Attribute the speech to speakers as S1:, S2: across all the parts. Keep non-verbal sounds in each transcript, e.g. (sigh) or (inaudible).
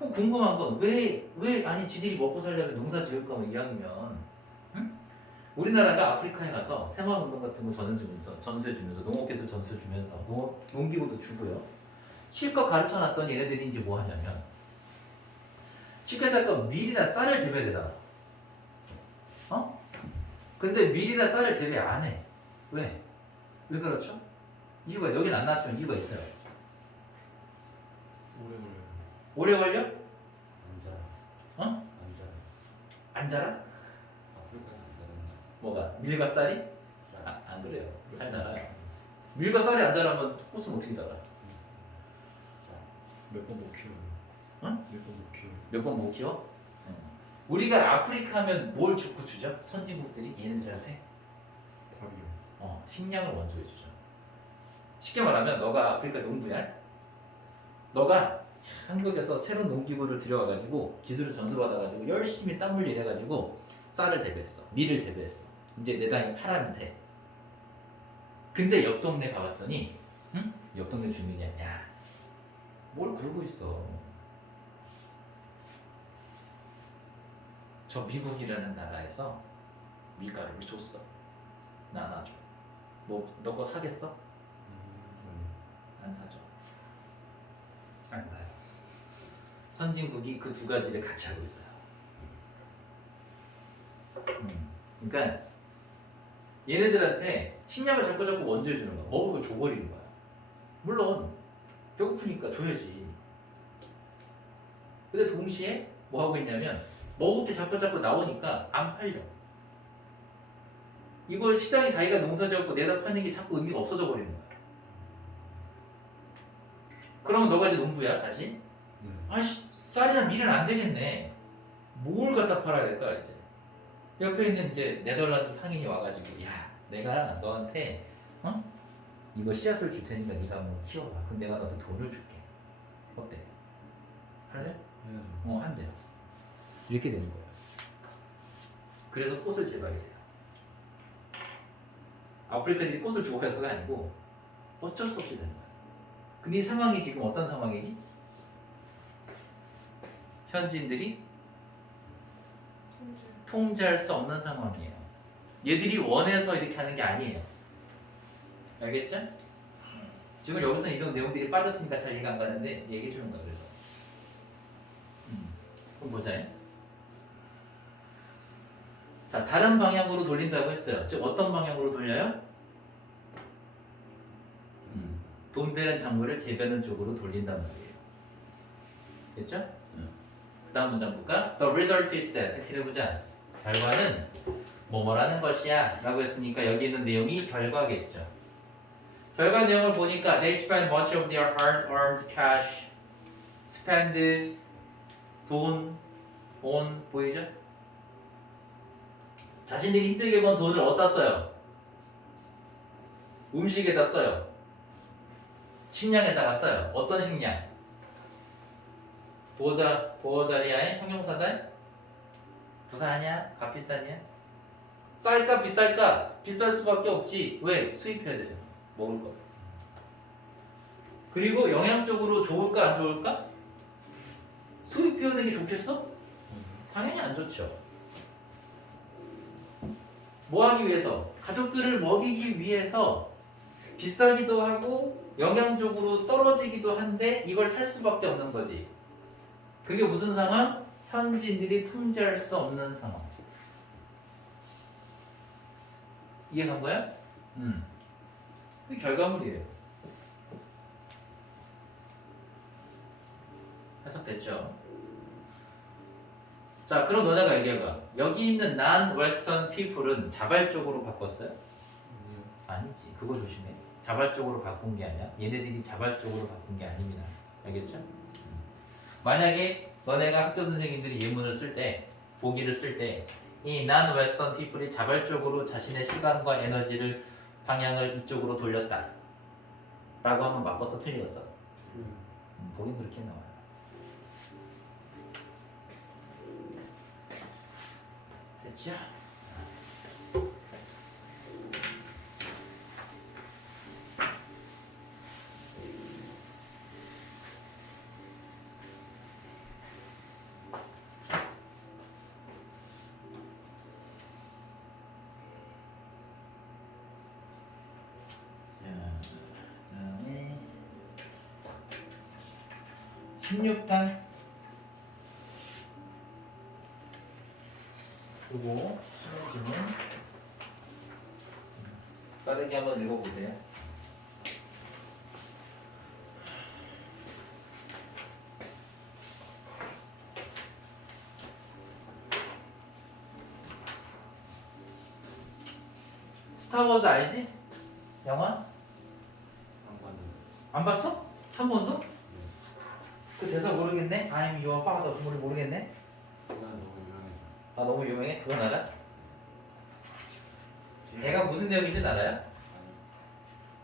S1: 그럼 궁금한 건 왜 왜 아니 지들이 먹고 살려면 농사 지을 거면 이왕이면 응? 우리나라가 아프리카에 가서 새마을운동 같은 거 전해 주면서 전수해 주면서 농업기술 전수해 주면서 농업 농기구도 주고요 실컷 가르쳐 놨더니 얘네들이 이제 뭐 하냐면 쉽게 생각하면 밀이나 쌀을 재배해야 되잖아 어? 근데 밀이나 쌀을 재배 안 해. 왜? 왜 그렇죠? 이유가 여기는 안 나왔지만 이유가 있어요.
S2: 오래 걸려요.
S1: 오래 걸려?
S3: 안 자라.
S1: 어?
S3: 안 자라.
S1: 안 자라?
S3: 아프리카는 안 자란다.
S1: 뭐가? 밀과 쌀이?
S3: 자,
S1: 아, 안 그래요. 잘 자라요. 밀과 쌀이 안 자라면 꽃은 어떻게 자라?
S2: 몇번 못 키워요.
S1: 응?
S2: 몇번 못 키워요.
S1: 몇 번 못 키워? 응. 우리가 아프리카 하면 뭘 주고 주죠? 선진국들이 얘네들한테
S2: 밥이요.
S1: 어, 식량을 먼저 해주죠. 쉽게 말하면 너가 아프리카 농부야. 너가 한국에서 새로운 농기구를 들여와가지고 기술을 전수받아가지고 열심히 땀 흘려 해가지고 쌀을 재배했어. 밀을 재배했어. 이제 내 땅에 팔아면 돼. 근데 옆 동네 가봤더니 응? 옆 동네 주민이 야, 뭘 그러고 있어. 저 미국이라는 나라에서 밀가루를 줬어. 나눠줘. 너 너거 사겠어?
S2: 음,
S1: 안 사죠. 안 사요. 선진국이 그 두 가지를 같이 하고 있어요. 음, 그러니까 얘네들한테 식량을 자꾸 자꾸 원조해 주는 거야. 먹을 걸 줘버리는 거야. 물론 배고프니까 줘야지. 근데 동시에 뭐 하고 있냐면 먹을 게 자꾸 자꾸 나오니까 안 팔려. 이걸 시장에 자기가 농사지었고 내다 파는 게 자꾸 의미가 없어져 버리는 거야. 그러면 너가 이제 농부야 다시?
S2: 네.
S1: 아씨 쌀이나 밀은 안 되겠네. 뭘 갖다 팔아야 될까 이제? 옆에 있는 이제 네덜란드 상인이 와가지고 야 내가 너한테 어 이거 씨앗을 줄 테니까 네가 한번 키워봐. 그럼 내가 너한테 돈을 줄게. 어때? 할래?
S2: 해야죠.
S1: 어 한대요. 이렇게 되는 거예요. 그래서 꽃을 재배하게 돼요. 아프리카들이 꽃을 좋아해서가 아니고 어쩔 수 없이 되는 거예요. 근데 이 상황이 지금 어떤 상황이지? 현지인들이 통제할 수 없는 상황이에요. 얘들이 원해서 이렇게 하는 게 아니에요. 알겠죠? 지금 여기서 이런 내용들이 빠졌으니까 잘 이해가 안 가는데 얘기해 주는 거야 그래서. 음, 그럼 보자. 자, 다른 방향으로 돌린다고 했어요. 즉 어떤 방향으로 돌려요? 음, 돈 되는 작물을 재배하는 쪽으로 돌린단 말이에요. 됐죠? 그 다음 문장 볼까? The result is that 색칠해보자. 결과는 뭐뭐라는 것이야 라고 했으니까 여기 있는 내용이 결과겠죠. 결과 내용을 보니까 They spend much of their hard-earned cash spend 돈, on 보이죠? 자신들이 힘들게 번 돈을 어디다 써요? 음식에다 써요. 식량에다가 써요. 어떤 식량? 보호자, 보호자리아의 형용사다? 부산이야? 값비싸냐? 쌀까 비쌀까? 비쌀 수밖에 없지. 왜? 수입해야 되잖아. 먹을 거. 그리고 영양적으로 좋을까 안 좋을까? 수입해오는 게 좋겠어? 당연히 안 좋죠. 뭐 하기 위해서? 가족들을 먹이기 위해서 비싸기도 하고 영양적으로 떨어지기도 한데 이걸 살 수밖에 없는 거지. 그게 무슨 상황? 현지인들이 통제할 수 없는 상황. 이해간 거야? 음. 그게 결과물이에요. 해석됐죠? 자, 그럼 너네가 얘기해봐. 여기 있는 non western people은 자발적으로 바꿨어요? 아니지. 그거 조심해. 자발적으로 바꾼 게 아니야. 얘네들이 자발적으로 바꾼 게 아닙니다. 알겠죠? 음. 만약에 너네가 학교 선생님들이 예문을 쓸 때, 보기를 쓸 때, 이 non western people이 자발적으로 자신의 시간과 에너지를 방향을 이쪽으로 돌렸다. 라고 하면 바꿔서 틀렸어. 음, 보긴 그렇게 나와요. 됐죠? 16단 그리고 신문지는 빠르게 한번 읽어보세요. 스타워즈 알지? 영화? 안 봤어? 한 번도? 그 대사 모르겠네? I'm your father 그 노래 모르겠네?
S3: 그건 너무 유명해서
S1: 아 너무 유명해? 그건 알아? 걔가 무슨 내용인지 알아요?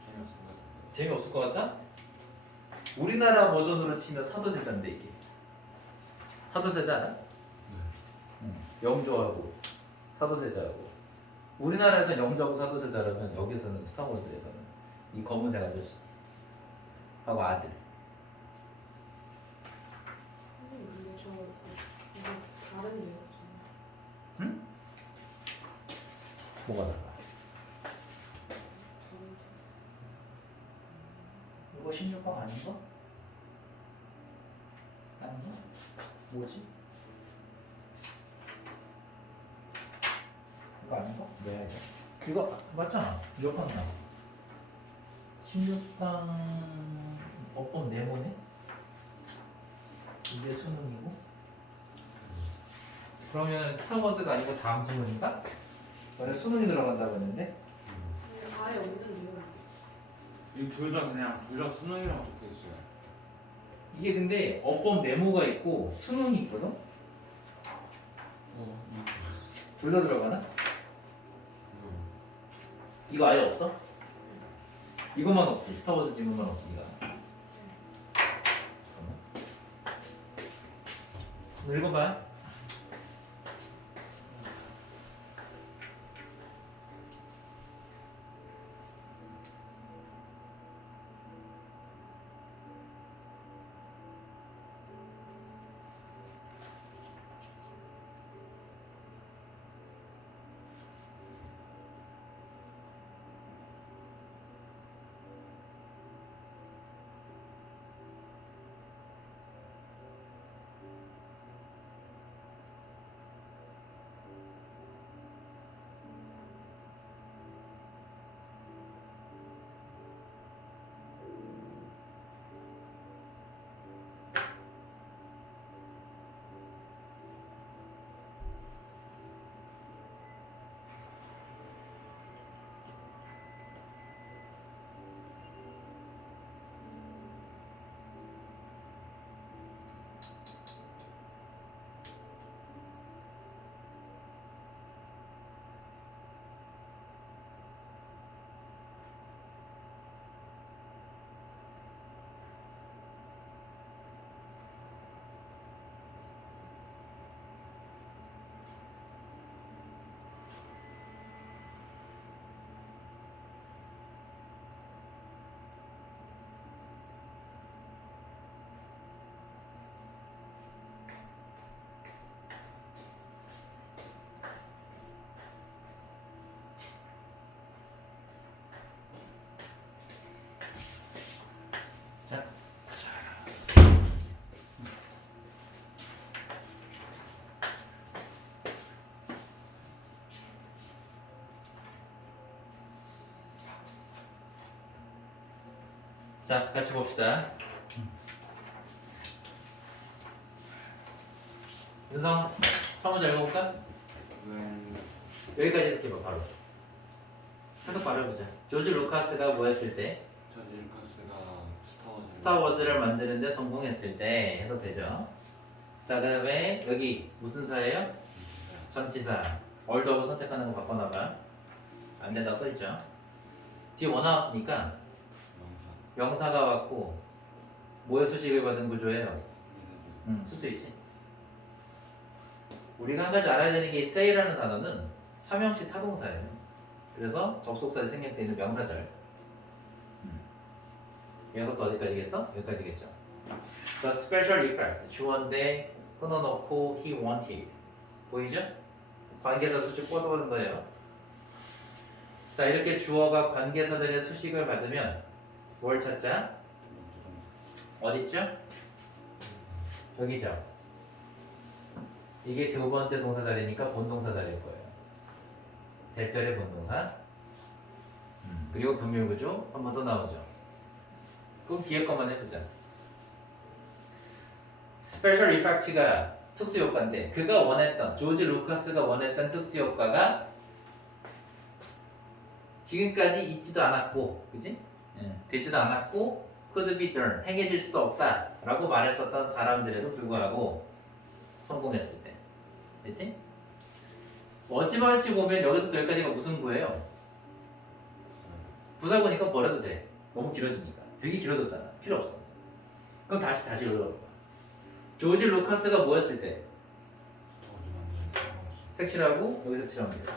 S3: 재미없을 것 같은데
S1: 재미없을 것 같아? 우리나라 버전으로 치면 사도세자인데 이게 사도세자 알아? 응. 영조하고 사도세자하고 우리나라에서 영조하고 사도세자라면 여기서는 스타워즈에서는 이 검은색 아저씨 하고 아들
S4: 근데 저 이거 다른데요? 저는
S1: 뭐가 달라? 이거 16강 아닌가? 아닌가? 뭐지? 이거 아닌가? 뭐야 이거? 이거 맞잖아. 기억하나? 16강 어법 네모네? 이게 수능이고? 그러면 스타워즈가 아니고 다음 질문인가? 원래 수능이 들어간다고 했는데?
S4: 아예 없는데요?
S3: 이둘다 그냥 둘 다 수능이라고 적혀 있어요
S1: 이게 근데 어법 네모가 있고 수능이 있거든?
S3: 어
S1: 둘 다 들어가나?
S3: 음.
S1: 이거 아예 없어? 이것만 없지 스타워즈 지문만 없지 이거 잠깐만. 읽어봐 자, 같이 봅시다. 윤성, 처음 먼저 읽어볼까?
S3: 음,
S1: 여기까지 해석해봐, 바로. 해석 바로 해보자. 조지 루카스가 뭐 했을 때?
S3: 저지 루카스가 스타워즈
S1: 스타워즈를 만드는데 성공했을 때 해석되죠. 자, 그다음에 여기 무슨 사예요? 전치사. 얼더브 선택하는 거 바꿔놔봐. 안 된다 고 써있죠. 뒤에 뭐 나왔으니까
S3: 영상
S1: 명사가 왔고 뭐의 수식을 받은 구조예요? 음, 수수이지. 우리가 한 가지 알아야 되는 게 say라는 단어는 삼형식 타동사예요. 그래서 접속사에 생략 때 있는 명사절. 음. 여기서부터 어디까지겠어? 여기까지겠죠. The special effect 주어인데 끊어놓고 he wanted 보이죠? 관계사 수식 뻗어가는 거예요. 자 이렇게 주어가 관계사절의 수식을 받으면 뭘 찾자? 어딨죠? 여기죠. 이게 두 번째 동사 자리니까 본동사 자리일 거예요. 대절의 본동사. 음, 그리고 병렬구조 한번 더 나오죠. 그럼 뒤에 것만 해보자. 스페셜 이펙트가 특수 효과인데 그가 원했던 조지 루카스가 원했던 특수 효과가 지금까지 있지도 않았고, 그지? 예, 되지도 않았고, could be done, 행해질 수도 없다라고 말했었던 사람들에도 불구하고 성공했을 때, 그지? 어찌말치 보면 여기서부터 여기까지가 무슨 구예요? 부사 보니까 버려도 돼. 너무 길어지니까. 되게 길어졌잖아. 필요 없어. 그럼 다시 다시 올라가 봐. 조지 루카스가 뭐였을 때? 색칠하고 여기서 칠합니다.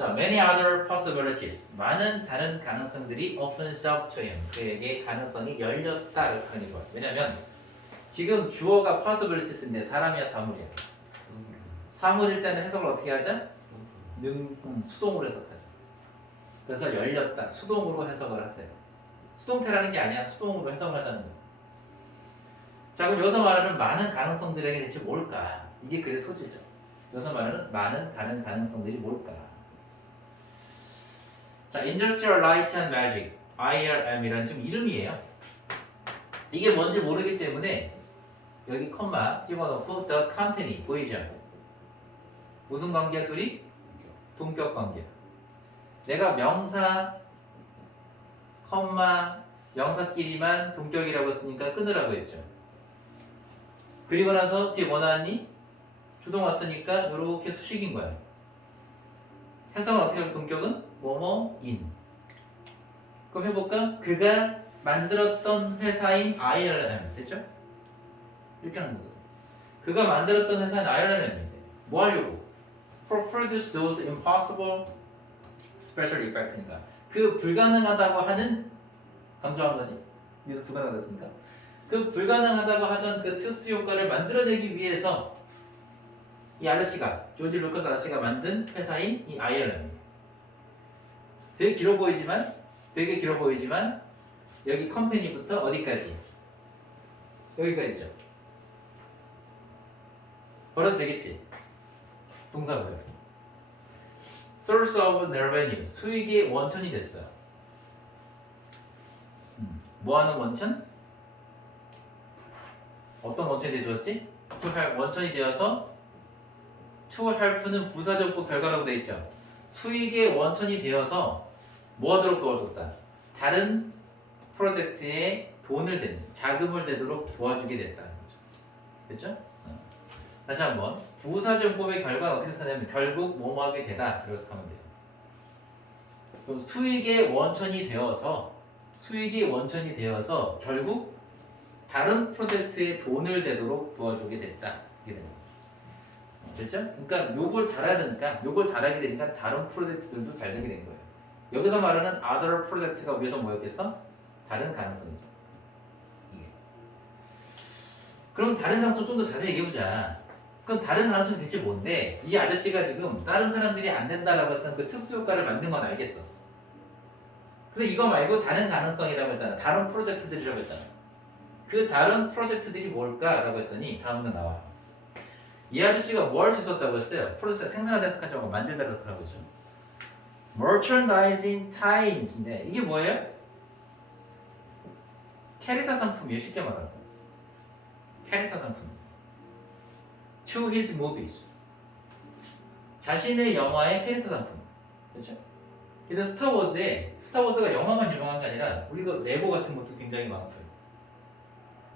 S1: 자, many other possibilities. 많은 다른 가능성들이 open up to him. 그에게 가능성이 열렸다. 이렇게 하는 거야. 왜냐면 지금 주어가 possibilities인데 사람이야 사물이야. 사물일 때는 해석을 어떻게 하자? 능, 음, 수동으로 해석하죠. 그래서 열렸다. 수동으로 해석을 하세요. 수동태라는 게 아니야. 수동으로 해석을 하자는 거. 자, 그럼 여기서 말하는 많은 가능성들에게 대체 뭘까? 이게 글의 소지죠. 여기서 말하는 많은 다른 가능성들이 뭘까? 자, Industrial Light and Magic, IRM이라는 지금 이름이에요. 이게 뭔지 모르기 때문에 여기 컴마 집어넣고 The Company 보이죠? 무슨 관계야 둘이? 동격 관계야. 내가 명사, 컴마, 명사끼리만 동격이라고 했으니까 끊으라고 했죠. 그리고 나서 뒤에 뭐 나왔니? 주동 왔으니까 이렇게 수식인 거야. 해석은 어떻게 하면 동격은 뭐뭐인. 그럼 해볼까? 그가 만들었던 회사인 IRM 됐죠? 이렇게 하는 거거든. 그가 만들었던 회사인 IRM인데 뭐 하려고? Produce those impossible special effects니까 그 불가능하다고 하는 강조한 거지. 여기서 불가능하다으니까 그 불가능하다고 하던 그 특수 효과를 만들어내기 위해서 이 아저씨가 조지 루커스 아저씨가 만든 회사인 이 아이언입니다. 되게 길어 보이지만 되게 길어 보이지만 여기 컴퍼니부터 어디까지? 여기까지죠. 벌어도 되겠지. 동사부터. Source of revenue 수익의 원천이 됐어요. 음, 뭐하는 원천? 어떤 원천이 help 원천이 되어서 to help는 부사적고 결과라고 되어 있죠. 수익의 원천이 되어서 뭐 하도록 도와줬다? 다른 프로젝트에 돈을 댄, 자금을 내도록 도와주게 됐다는 거죠. 됐죠? 어. 다시 한번 부사정법의 결과는 어떻게 생각하냐면 결국 뭐뭐하게 되다 그렇게 생각하면 돼요. 그럼 수익의 원천이 되어서 수익의 원천이 되어서 결국 다른 프로젝트에 돈을 내도록 도와주게 됐다. 됐죠? 그러니까 요걸 잘하니까 요걸 잘하게 되니까 다른 프로젝트들도 잘 되게 된 거예요. 여기서 말하는 other 프로젝트가 위해서 뭐였겠어? 다른 가능성이죠. 이게. 그럼 다른 가능성 좀 더 자세히 얘기해보자. 그럼 다른 가능성이 대체 뭔데? 이 아저씨가 지금 다른 사람들이 안 된다라고 했던 그 특수 효과를 만든 건 알겠어. 근데 이거 말고 다른 가능성이라고 했잖아. 다른 프로젝트들이라고 했잖아. 그 다른 프로젝트들이 뭘까라고 했더니 다음에 나와. 이 아저씨가 뭐 할 수 있었다고 했어요? 프로젝트 생산하는 데서 가지고 만들다라고 하고 있죠. Merchandising Times인데 이게 뭐예요? 캐릭터 상품이에요. 쉽게 말하면. 캐릭터 상품. To his movies. 자신의 영화의 캐릭터 상품. 그렇죠? 그래서 스타워즈에 스타워즈가 영화만 유명한 게 아니라 우리가 레고 같은 것도 굉장히 많고요.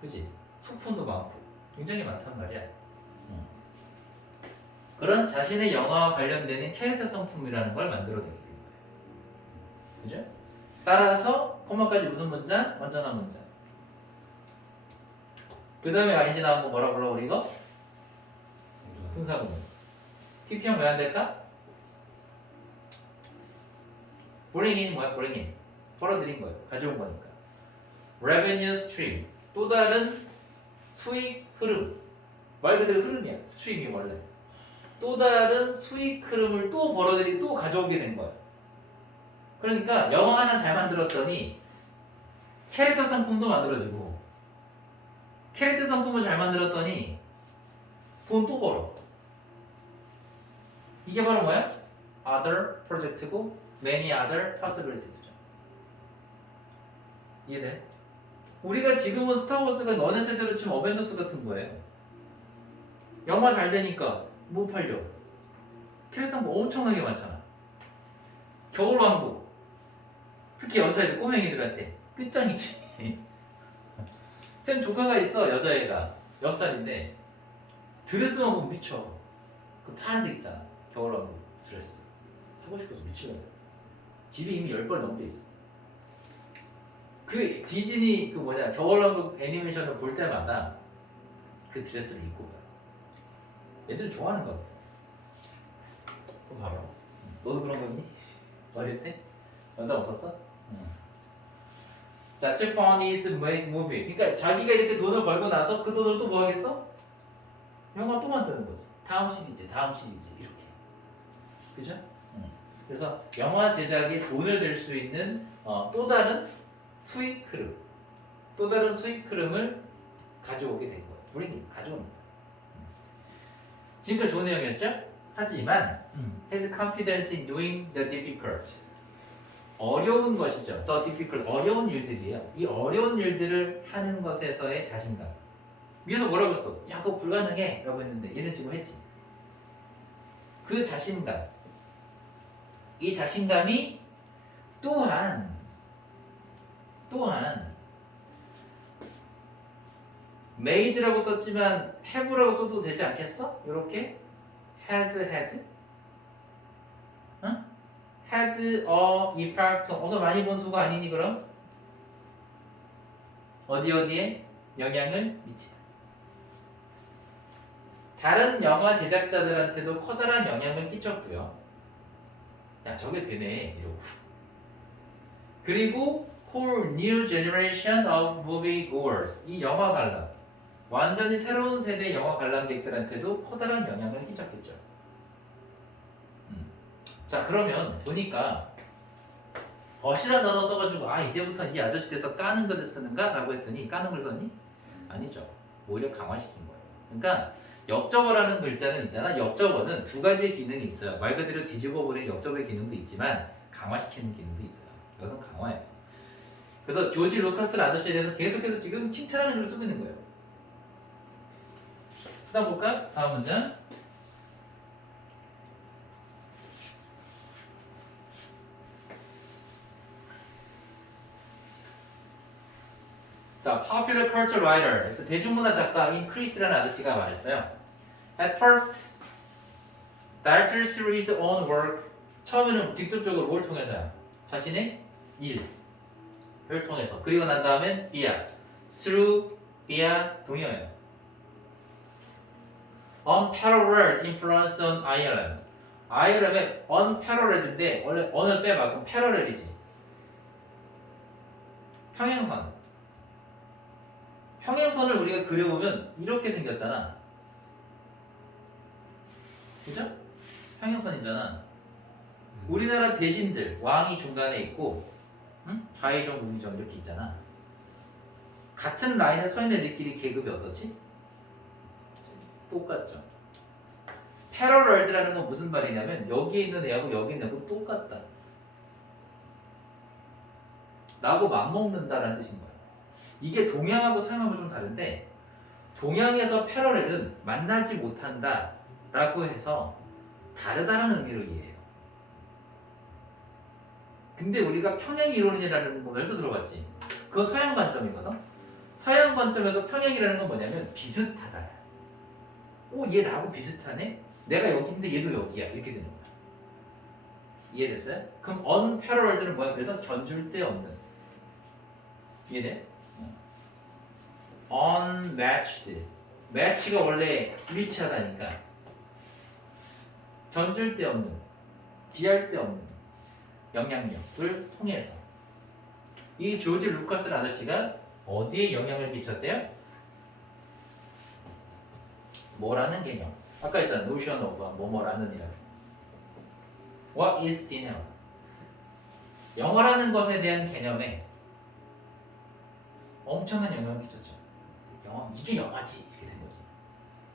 S1: 그지? 소품도 많고 굉장히 많단 말이야. 음. 그런 자신의 영화와 관련되는 캐릭터 상품이라는 걸 만들어내게 된 거예요. 그죠? 따라서 코마까지 무슨 문장? 완전한 문장. 그 다음에 ING 나온 거 뭐라 불러 우리 이거? 분사구문. PP형 왜안 될까? bring in 뭐야? bring in. 벌어들인 거예요. 가져온 거니까. revenue stream. 또 다른 수익 흐름. 말 그대로 흐름이야. 스트림이 원래. 또 다른 수익 흐름을 또 벌어들이 또 가져오게 된 거야. 그러니까 영화 하나 잘 만들었더니 캐릭터 상품도 만들어지고 캐릭터 상품을 잘 만들었더니 돈 또 벌어. 이게 바로 뭐야? Other 프로젝트고 Many other possibilities죠. 이해돼? 우리가 지금은 스타워즈가 너네 세대로 치면 어벤져스 같은 거예요. 영화 잘 되니까 못 팔려. 캐릭터 엄청나게 많잖아. 겨울왕국 특히 여자애들 꼬맹이들한테 끝장이지. (laughs) 쌤 조카가 있어 여자애가 몇 살인데 드레스만 보면 미쳐. 그 파란색 있잖아 겨울왕국 드레스 사고 싶어서 미치는 거야. 집에 이미 열벌 넘게 있어. 그 디즈니 그 뭐냐 겨울왕국 애니메이션을 볼 때마다 그 드레스를 입고 가. 얘들 좋아하는 거 같아. 그거 봐봐. 너도 그런 거 있니? 어릴 때? 연락 없었어? 응. 자, 즉 fund is movie. 그러니까 자기가 이렇게 돈을 벌고 나서 그 돈을 또 뭐 하겠어? 영화 또 만드는 거지. 다음 시리즈, 다음 시리즈 이렇게. 그죠? 응. 그래서 영화 제작에 돈을 낼수 있는 어, 또 다른 수익 흐름, 또 다른 수익 흐름을 가져오게 된 거예요. 우리는 가져오는 거예요. 음. 지금까지 좋은 내용이었죠? 하지만 has confidence in doing the difficult. 어려운 것이죠. The difficult. 어려운 일들이에요. 이 어려운 일들을 하는 것에서의 자신감. 위에서 뭐라고 했어? 야, 그거 불가능해. 라고 했는데 얘는 지금 했지. 그 자신감. 이 자신감이 또한 또한 made라고 썼지만 have라고 써도 되지 않겠어? 이렇게? has had? 응? had a effect. 어서 많이 본 수가 아니니 그럼? 어디 어디에 영향을 미치다. 다른 영화 제작자들한테도 커다란 영향을 끼쳤고요. 야 저게 되네 이러고. 그리고 whole new generation of movie goers. 이 영화 관람 완전히 새로운 세대 영화 관람객들한테도 커다란 영향을 끼쳤겠죠. 음. 자 그러면 보니까 거시란 단어 써가지고 아 이제부터 이 아저씨 돼서 까는 글을 쓰는가 라고 했더니 까는 글 썼니? 아니죠. 오히려 강화시킨 거예요. 그러니까 역접어라는 글자는 있잖아. 역접어는 두 가지의 기능이 있어요. 말 그대로 뒤집어 버리는 역접의 기능도 있지만 강화시키는 기능도 있어요. 이것은 강화예요. 그래서 조지 루카스 아저씨에 대해서 계속해서 지금 칭찬하는 글을 쓰고 있는 거예요. 다음 볼까? 다음 문장. 자, popular culture writer. 그래서 대중문화 작가인 크리스라는 아저씨가 말했어요. At first, director through his own work. 처음에는 직접적으로 뭘 통해서요? 자신의 일을 통해서. 그리고 난 다음엔 via, through, via 동의어예요. Unparalleled influence on Ireland. 아이르land의 unparalleled인데 원래 on을 빼봐 그럼 parallel이지. 평행선. 평행선을 우리가 그려보면 이렇게 생겼잖아. 그죠? 평행선이잖아. 우리나라 대신들 왕이 중간에 있고 응? 좌회전 우회전 이렇게 있잖아. 같은 라인에 서 있는 애들끼리 계급이 어떻지? 똑같죠. 패러럴드라는 건 무슨 말이냐면 여기에 있는 애하고 여기 있는 애하고 똑같다. 나하고 맞먹는다라는 뜻인 거예요. 이게 동양하고 서양하고 좀 다른데 동양에서 패러렐은 만나지 못한다 라고 해서 다르다라는 의미로 이해해요. 근데 우리가 평행 이론이라는 말도 들어봤지. 그건 서양 관점이거든. 서양 관점에서 평행이라는 건 뭐냐면 비슷하다. 오, 얘 나하고 비슷하네? 내가 여기인데 얘도 여기야. 이렇게 되는 거야. 이해됐어요? 그럼 unparalleled는 뭐야? 그래서 견줄 데 없는. 이해돼? 어. unmatched. match가 원래 일치하다니까. 견줄 데 없는. 비할 데 없는 영향력을 통해서. 이 조지 루카스 아저씨가 어디에 영향을 미쳤대요? 뭐라는 개념. 아까 했잖아. notion of 뭐뭐라는 이라. What is cinema? 영화라는 것에 대한 개념에 엄청난 영향을 끼쳤죠. 영화 이게 영화지 이렇게.